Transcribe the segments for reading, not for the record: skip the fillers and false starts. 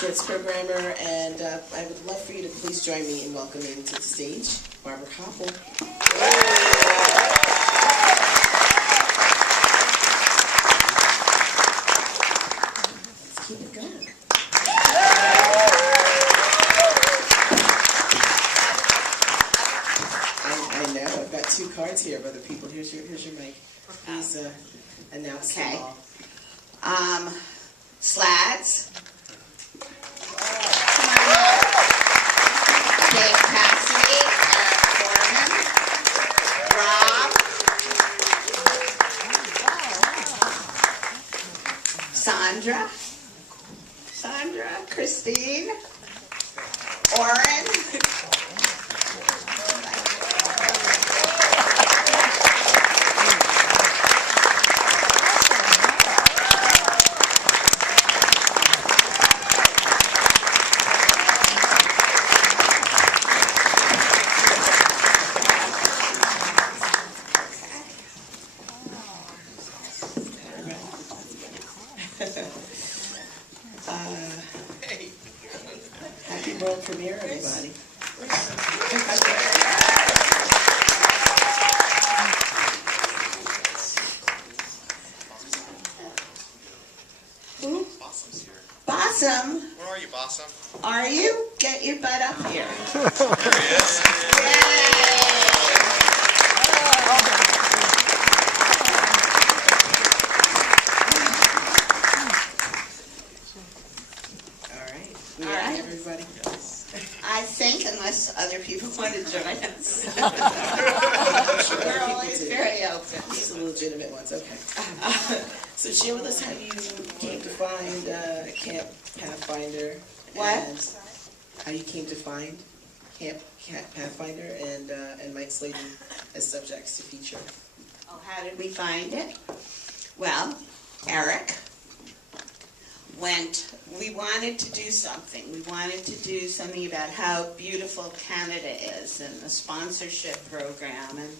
Schwartz programmer, and I would love for you to please join me in welcoming to the stage Barbara Kopple. Let's keep it going. I know, I've got two cards here of other people. Here's your mic. Please announce them all. Slads. Dave Cassidy, Eric Foreman, Rob, Sandra, Christine, Oren, happy world premiere, everybody. who? Bossum's here. Bossum. Where are you, Bossum? Are you? Get your butt up here. There he is. All right, everybody. I think, unless other people want to join us. We're always very open. These are the legitimate ones, okay. So share with us how you came to find Camp Pathfinder. What? And how you came to find Camp Pathfinder and Mike Sladen as subjects to feature. Oh, how did we find it? Well, Eric we wanted to do something. We wanted to do something about how beautiful Canada is and the sponsorship program and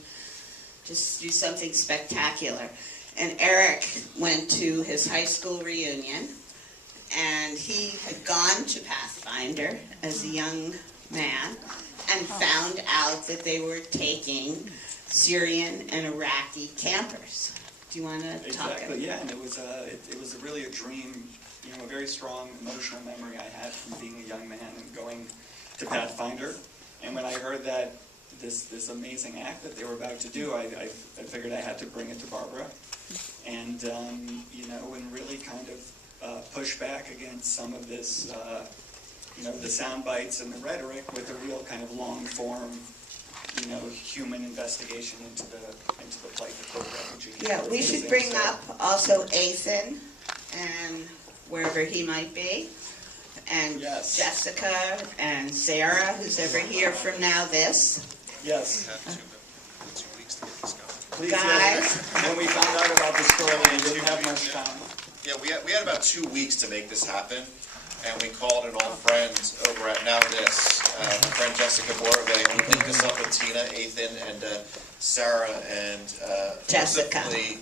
just do something spectacular. And Eric went to his high school reunion, and he had gone to Pathfinder as a young man and found out that they were taking Syrian and Iraqi campers. Do you want to talk? Exactly, yeah, and it was really a dream, a very strong emotional memory I had from being a young man and going to Pathfinder. And when I heard that this amazing act that they were about to do, I figured I had to bring it to Barbara, and and really kind of push back against some of this, the sound bites and the rhetoric with a real kind of long form, human investigation into the plight of poor refugees. Yeah, we should bring up also Ethan and wherever he might be, and Yes. Jessica and Sarah, who's ever here from Now This. Yes. We have 2 weeks to get this going. Please, Guys. yes. When we found out about the story, we didn't have much time. Yeah, we had about 2 weeks to make this happen, and we called an old friend over at Now This, my friend Jessica Borbe, who linked us up with Tina, Ethan, and Sarah, and Jessica. specifically,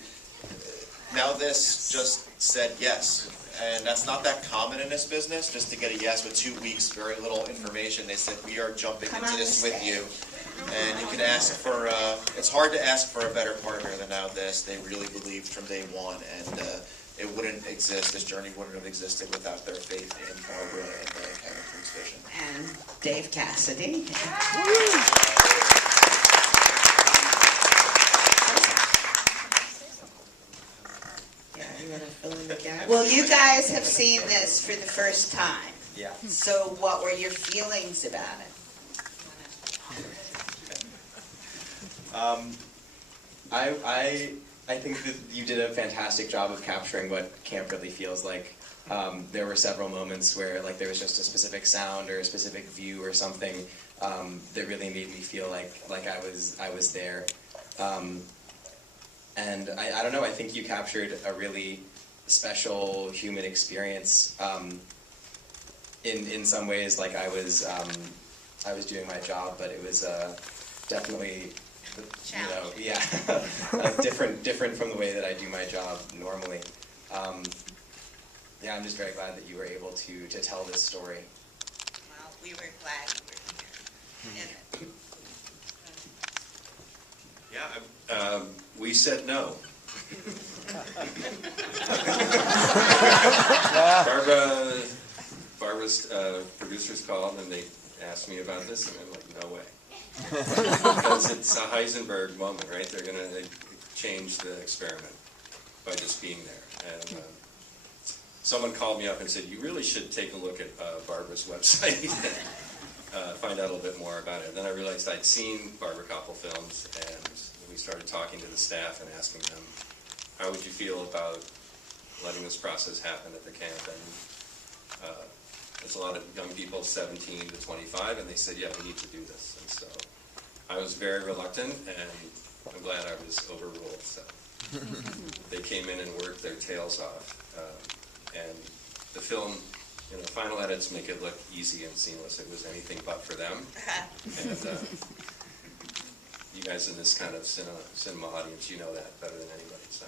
Now This just said yes. And that's not that common in this business, just to get a yes with 2 weeks, very little information. They said, we are jumping Come into on this the with stage. you. And you can ask for, it's hard to ask for a better partner than Now This. They really believed from day one, and it wouldn't exist, this journey wouldn't have existed without their faith in Barbara and Kevin Cruz's vision. And Dave Cassidy. Yeah, you want to fill in the gap? Well, you guys have seen this for the first time. Yeah. So what were your feelings about it? I think that you did a fantastic job of capturing what camp really feels like. There were several moments where there was just a specific sound or a specific view or something that really made me feel like I was there. And I don't know, I think you captured a really special human experience. In some ways, I was doing my job, but it was definitely, yeah, different from the way that I do my job normally. yeah, I'm just very glad that you were able to tell this story. Well, we were glad you were here. And Yeah, we said no. Barbara's producers called and they asked me about this, and I'm like, no way. Because it's a Heisenberg moment, right? They're going to change the experiment by just being there. And someone called me up and said, you really should take a look at Barbara's website and find out a little bit more about it. Then I realized I'd seen Barbara Kopple films, and we started talking to the staff and asking them, how would you feel about letting this process happen at the camp? And there's a lot of young people, 17 to 25, and they said, yeah, we need to do this. And so I was very reluctant, and I'm glad I was overruled. So they came in and worked their tails off. And the film, final edits make it look easy and seamless. It was anything but for them. And you guys in this kind of cinema audience, you know that better than anybody. So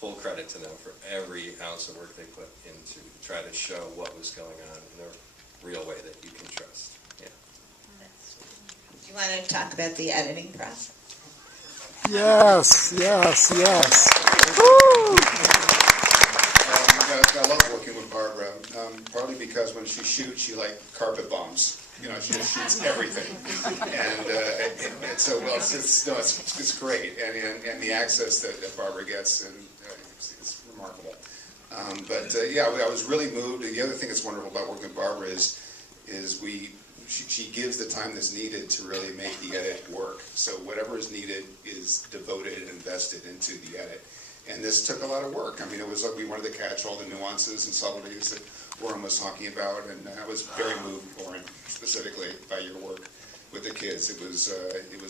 full credit to them for every ounce of work they put into to try to show what was going on in a real way that you can trust. Yeah. do you want to talk about the editing process? Yes, yes, yes. Woo! I love working with Barbara, partly because when she shoots, she like carpet bombs. She just shoots everything, and so it's great, and the access that Barbara gets, and it's remarkable. I was really moved. The other thing that's wonderful about working with Barbara is she gives the time that's needed to really make the edit work. So whatever is needed is devoted and invested into the edit. And this took a lot of work. I mean, it was like we wanted to catch all the nuances and subtleties that Warren was talking about, and I was very moved, Warren, specifically by your work with the kids. It was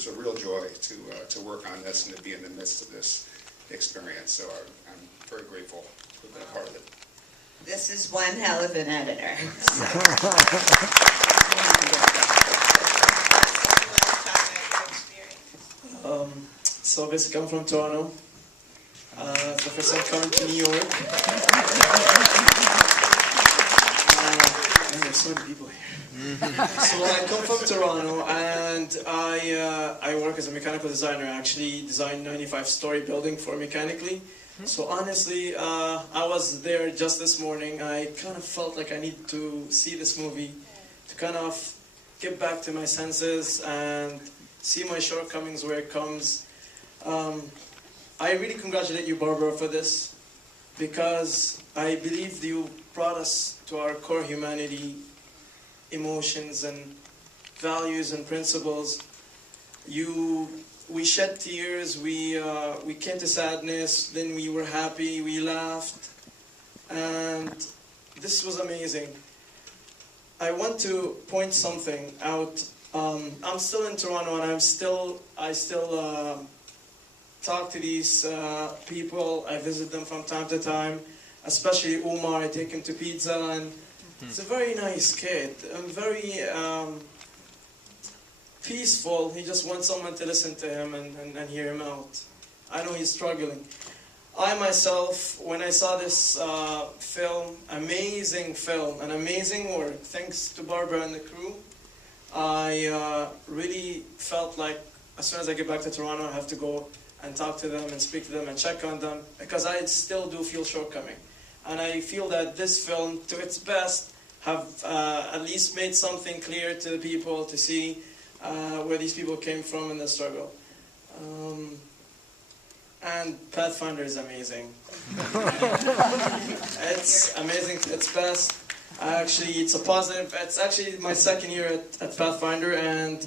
a real joy to work on this and to be in the midst of this experience. So I'm very grateful for being a part of it. This is one hell of an editor. So basically, I'm from Toronto. It's the first time coming to New York. There's so many people here. So I come from Toronto, and I work as a mechanical designer. I actually designed 95 story building for Mechanically. So honestly, I was there just this morning. I kind of felt like I need to see this movie to kind of get back to my senses and see my shortcomings where it comes. I really congratulate you, Barbara, for this, because I believe you brought us to our core humanity, emotions and values and principles. We shed tears, we came to sadness, then we were happy, we laughed, and this was amazing. I want to point something out. I'm still in Toronto, and I still talk to these people. I visit them from time to time, especially Umar. I take him to pizza, and he's a very nice kid, and very peaceful. He just wants someone to listen to him and hear him out. I know he's struggling. I myself, when I saw this film, amazing film, an amazing work, thanks to Barbara and the crew, I really felt like as soon as I get back to Toronto, I have to go and talk to them and speak to them and check on them, because I still do feel shortcoming. And I feel that this film, to its best, have at least made something clear to the people to see where these people came from in the struggle. And Pathfinder is amazing. It's amazing to its best. It's a positive. It's actually my second year at Pathfinder, and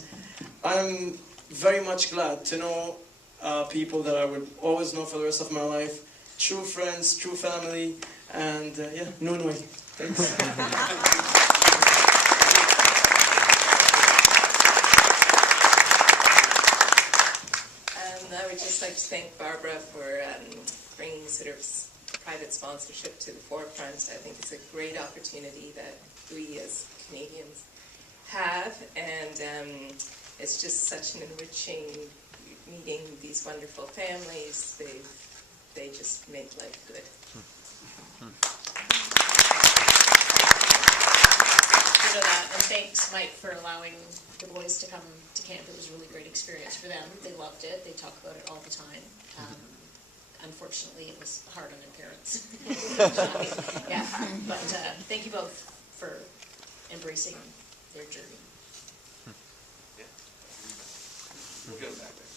I'm very much glad to know people that I would always know for the rest of my life. True friends, true family, and Nunui. Thanks. I would just like to thank Barbara for bringing sort of private sponsorship to the forefront. I think it's a great opportunity that we as Canadians have, and it's just such an enriching meeting these wonderful families. They just make life good. And thanks, Mike, for allowing the boys to come to camp. It was a really great experience for them. They loved it. They talk about it all the time. Unfortunately, it was hard on their parents. Yeah, but thank you both for embracing their journey. We'll get them back there.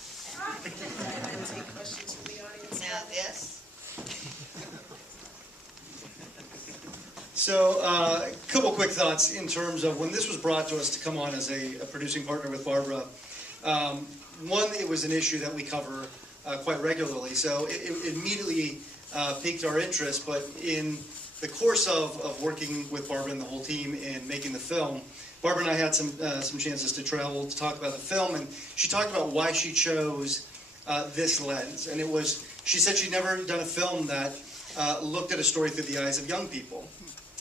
And take questions from the audience. Now this. So, a couple quick thoughts in terms of when this was brought to us to come on as a producing partner with Barbara. One, it was an issue that we cover quite regularly, so it immediately piqued our interest. But in the course of working with Barbara and the whole team in making the film, Barbara and I had some chances to travel to talk about the film, and she talked about why she chose this lens. And it was, she said she'd never done a film that looked at a story through the eyes of young people.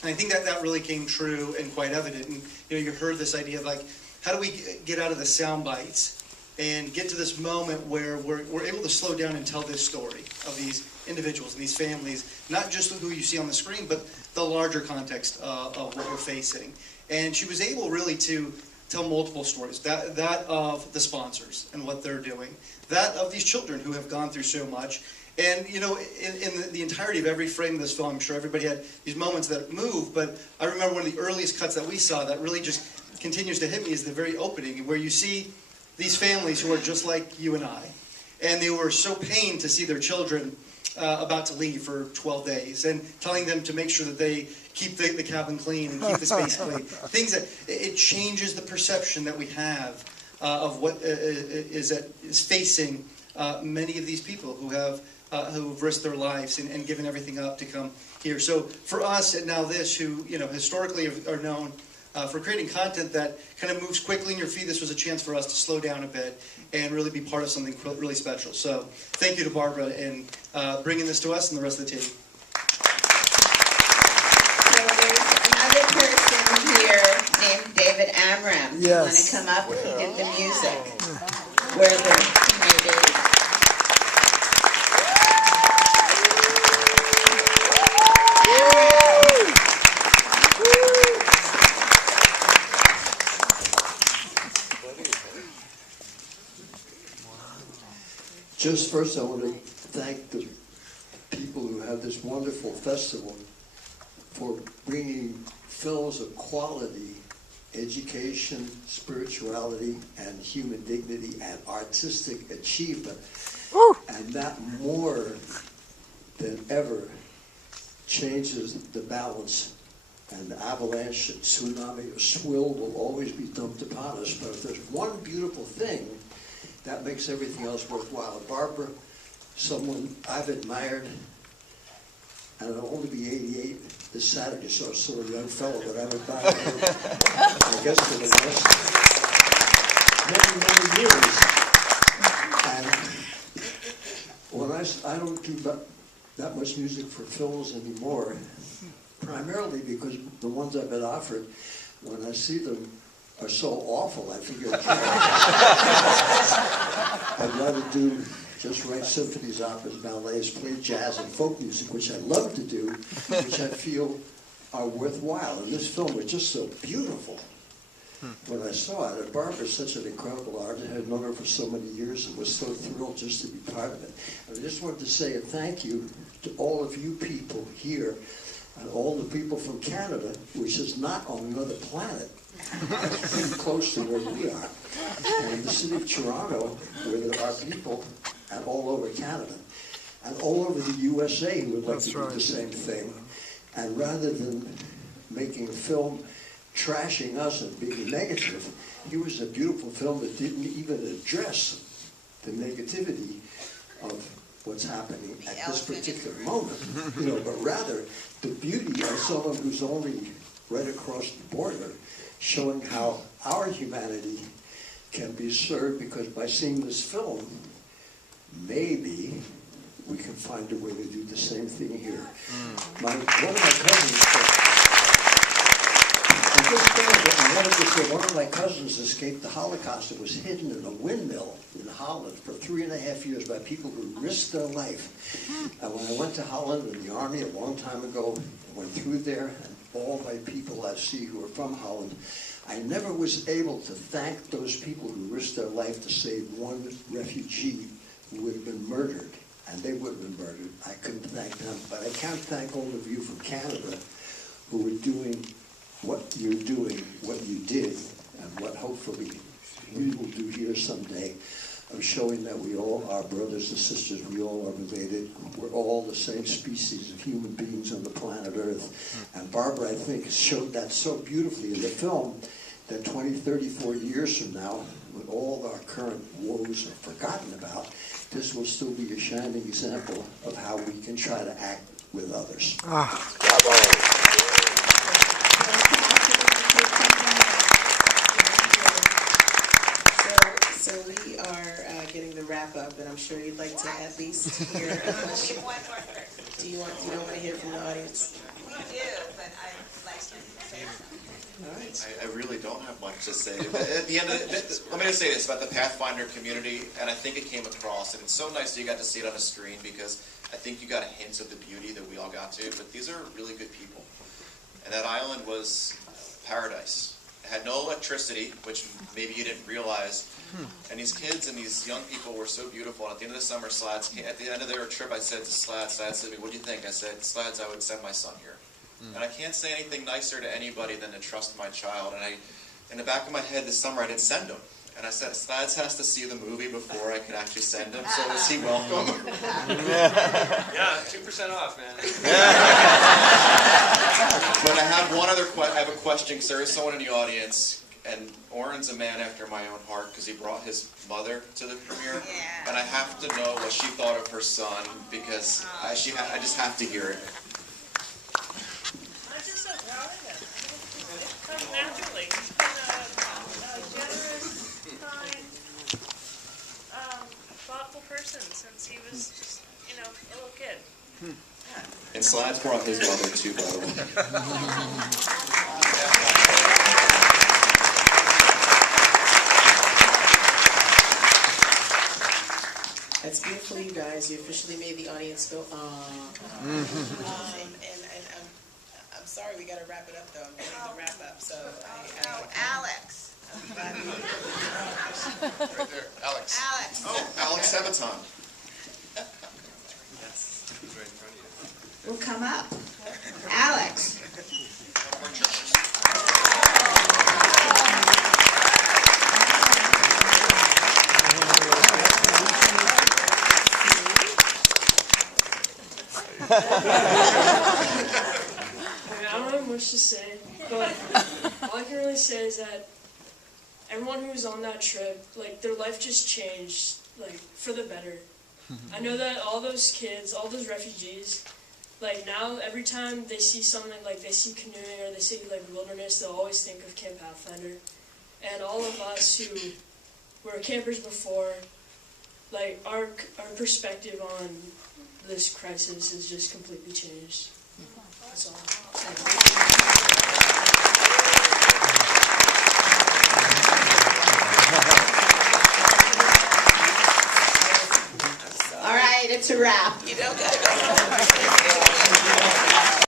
And I think that really came true and quite evident. And you heard this idea of like, how do we get out of the sound bites and get to this moment where we're able to slow down and tell this story of these individuals and these families, not just who you see on the screen, but the larger context of what we're facing. And she was able really to tell multiple stories, that of the sponsors and what they're doing, that of these children who have gone through so much. And, in the entirety of every frame of this film, I'm sure everybody had these moments that move, but I remember one of the earliest cuts that we saw that really just continues to hit me is the very opening, where you see these families who are just like you and I, and they were so pained to see their children about to leave for 12 days, and telling them to make sure that they keep the cabin clean and keep the space clean. Things that, it changes the perception that we have of what is facing many of these people who've risked their lives and given everything up to come here. So for us at Now This, who historically are known for creating content that kind of moves quickly in your feed, this was a chance for us to slow down a bit and really be part of something really special. So thank you to Barbara in bringing this to us and the rest of the team. So there's another person here named David Amram. Yes. You want to come up and get the music? Wherever he may be. Just first, I want to thank the people who have this wonderful festival for bringing films of quality, education, spirituality, and human dignity and artistic achievement. And that more than ever changes the balance. And the avalanche, tsunami, or swill will always be dumped upon us. But if there's one beautiful thing, that makes everything else worthwhile. Barbara, someone I've admired, and I'll only be 88 this Saturday, so I'm still a young fellow, but I've admired her, I guess, for the last many, many years. And when I don't do that much music for films anymore, primarily because the ones I've been offered, when I see them, are so awful, I figure I'd rather just write symphonies, operas, ballets, play jazz and folk music, which I love to do, which I feel are worthwhile. And this film was just so beautiful when I saw it. And Barbara's such an incredible artist. I had known her for so many years and was so thrilled just to be part of it. And I just wanted to say a thank you to all of you people here and all the people from Canada, which is not on another planet. That's pretty close to where we are. And the city of Toronto, where there are people and all over Canada, and all over the USA who would like to do the same thing. And rather than making a film trashing us and being negative, it was a beautiful film that didn't even address the negativity of what's happening at this particular moment, but rather the beauty of someone who's only right across the border, showing how our humanity can be served, because by seeing this film, maybe we can find a way to do the same thing here. One of my cousins escaped the Holocaust and was hidden in a windmill in Holland for 3.5 years by people who risked their life. And when I went to Holland in the army a long time ago, I went through there, and all my people I see who are from Holland, I never was able to thank those people who risked their life to save one refugee who would have been murdered, and they would have been murdered. I couldn't thank them, but I can thank all of you from Canada who are doing what you're doing, what you did, and what hopefully we will do here someday, of showing that we all are brothers and sisters, we all are related, we're all the same species of human beings on the planet Earth. And Barbara, I think, showed that so beautifully in the film that 20, 30, 40 years from now, when all our current woes are forgotten about, this will still be a shining example of how we can try to act with others. So we are getting the wrap up, and I'm sure you'd like to at least hear a question. You don't want to hear from the audience? We do, but I'd like to say something. All right. I really don't have much to say. At the end of let me just say this about the Pathfinder community, and I think it came across, and it's so nice that you got to see it on a screen, because I think you got a hint of the beauty that we all got to, but these are really good people. And that island was paradise. It had no electricity, which maybe you didn't realize. And these kids and these young people were so beautiful. And at the end of the summer, at the end of their trip, I said to Slad said to me, "What do you think?" I said, "Slads, I would send my son here." And I can't say anything nicer to anybody than to trust my child. And in the back of my head this summer, I didn't send him. And I said, Slads has to see the movie before I can actually send him. So is he welcome? Yeah, 2% off, man. But I have one other I have a question, because there is someone in the audience, and Oren's a man after my own heart, because he brought his mother to the premiere. Yeah. And I have to know what she thought of her son, because I just have to hear it. I'm just so proud of him. It comes naturally. He's been a generous, kind, thoughtful person since he was just, a little kid. And Slads brought his mother too, by the way. That's beautiful, you guys. You officially made the audience go, and I'm sorry, we got to wrap it up, though. I'm getting the wrap up, so Alex. Right there, Alex. Alex. Oh, Alex Sabaton. He's right in front of you. Will come up. Alex. I don't have much to say, but all I can really say is that everyone who was on that trip, their life just changed, for the better. I know that all those kids, all those refugees, now every time they see something, they see canoeing or they see, wilderness, they'll always think of Camp Pathfinder. And all of us who were campers before, our perspective on this crisis has just completely changed. That's all. All right, it's a wrap. You don't gotta go.